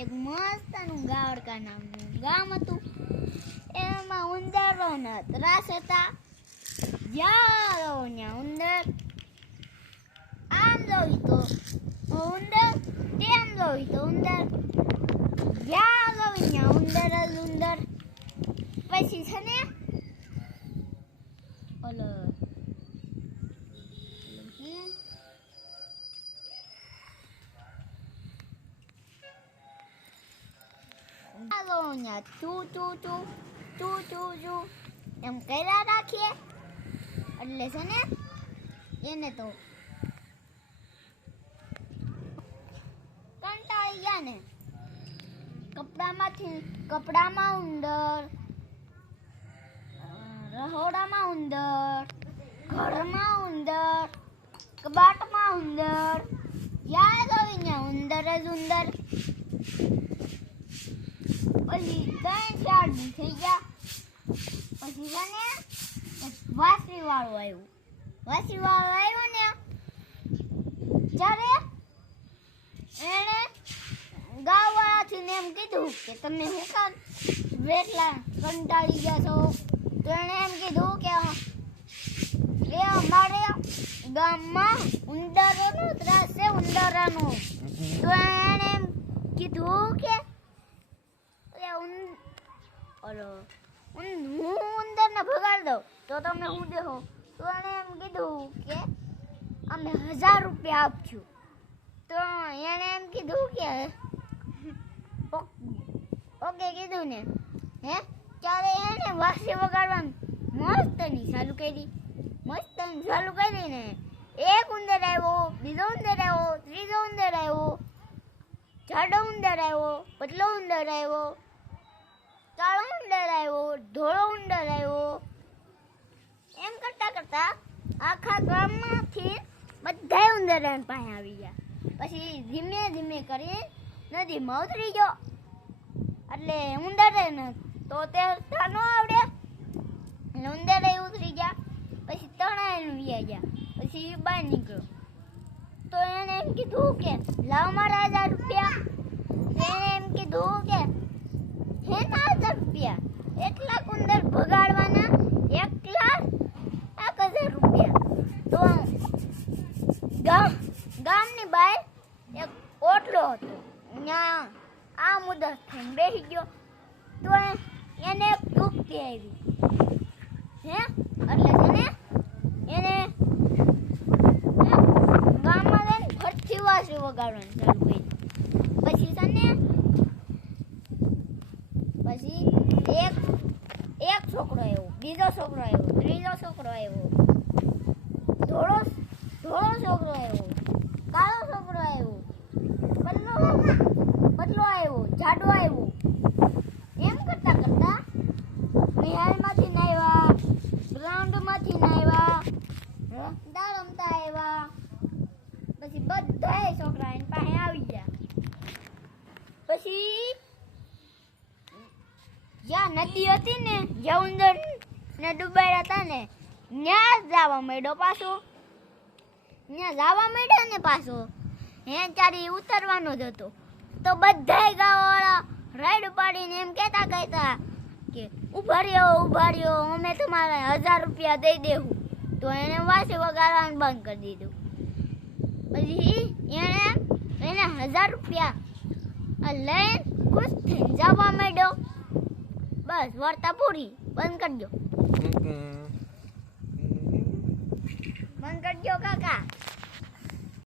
એક મસ્તનું ગાવડકા નામનું ગામ હતું. એમાં ઉંદરોના ત્રાસ હતા. જ્યાં રહો ત્યાં ઉંદર, આમ જોઈ તો ઉંદર, તેમ જોઈ તો ઉંદર, જ્યાં જોઈ ત્યાં ઉંદર જ ઉંદર. પછી છે ને ઓલો ચૂ ચૂ ચૂ ચૂ ચૂ ચૂ એમ કર્યા રાખીએ. એટલે છે ને એને તો કંટાળી ગયા ને. કપડામાં ઉંદર, રહોડામાં ઉંદર, ઘરમાં ઉંદર, કબાટમાં ઉંદર, યાદ આવી ને ઉંદર જ ઉંદર. પછી 3-4 દી થઈ ગયા. પછી છે ને વાસી વાળો આવ્યો. વાસી વાળો આવ્યો ને જ્યારે એને ગામવાળાથી એમ કીધું કે તમે શું કામ વેટલા કંટાળી ગયા છો. તો એણે એમ કીધું કે એ અમારે ગામમાં ઉંદરોનો ત્રાસ છે, ઉંદરાનો. તો એણે એમ કીધું કે હું ઉંદરને ભગાડી દઉં તો તમે શું દેહો. તો એણે એમ કીધું કે અમે 1000 રૂપિયા આપશું. તો એણે એમ કીધું કે ઓકે કીધું ને. ત્યારે એને વાસી વગાડવાનું મસ્તની ચાલુ કરી. મસ્તની ચાલુ કરીને એક ઉંદર આવ્યો, બીજો ઉંદર આવ્યો, ત્રીજો ઉંદર આવ્યો, જાડો ઉંદર આવ્યો, પતલો ઉંદર આવ્યો, કાળો ઉંદર આવ્યો, ધોળો ઉંદર આવ્યો. એમ કરતા કરતા આખા ગામમાંથી બધા ઉંદર એની પાસે આવી ગયા. પછી ધીમે ધીમે કરી નદીમાં ઉતરી ગયો. એટલે ઉંદરે ને તો તે ન આવડે એટલે ઉંદરે ઉતરી ગયા. પછી તણાઈને વ્યા ગયા. પછી બહાર નીકળ્યો. તો એને એમ કીધું કે લાવ મારા 1000 રૂપિયા. એને એમ કીધું કે હે ના 1000 રૂપિયા એટલા ઉંદર ભગાડવાના, એકલા 1000 રૂપિયા. તો ગામની બહાર એક ઓટલો હતો. ત્યાં આ મુદત થઈને બેસી ગયો. તો એને એક દુખતી આવી. એટલે છે ને એને ગામમાં જઈને ફરતી વાસી વગાડવાનું ચાલુ કરી. પછી છે ને પછી એક છોકરો આવ્યો, બીજો છોકરો આવ્યો, ત્રીજો છોકરો આવ્યો, ધોળો છોકરો આવ્યો, કાળો છોકરો આવ્યો, પતલો આવ્યો, જાડો આવ્યો. એમ કરતા કરતા નિહાળમાંથી નાવ્યા, ગ્રાઉન્ડમાંથી નાવ્યા, રમતા રમતા આવ્યા. પછી બધા છોકરા એની પાસે આવી ગયા. પછી જ્યાં નદી હતી ને, જ્યાં ઉંદર ને ડૂબાડ્યા હતા ને, ત્યાં જવા માંડ્યો પાછો. ત્યાં જવા માંડ્યો ને પાછો ચારી ઉતરવાનો જ હતો. તો બધા ગામવાળા રાઈડ પાડીને એમ કહેતા કે ઉભા રહ્યો, અમે તમારા 1000 રૂપિયા દઈ દેવું. તો એને વાસી વગાડવાનું બંધ કરી દીધું. પછી એને 1000 રૂપિયા લઈને ખુશ થઈને જવા માંડ્યો. બસ વાર્તા પૂરી. બંધ કરજો, બંધ કરજો કાકા.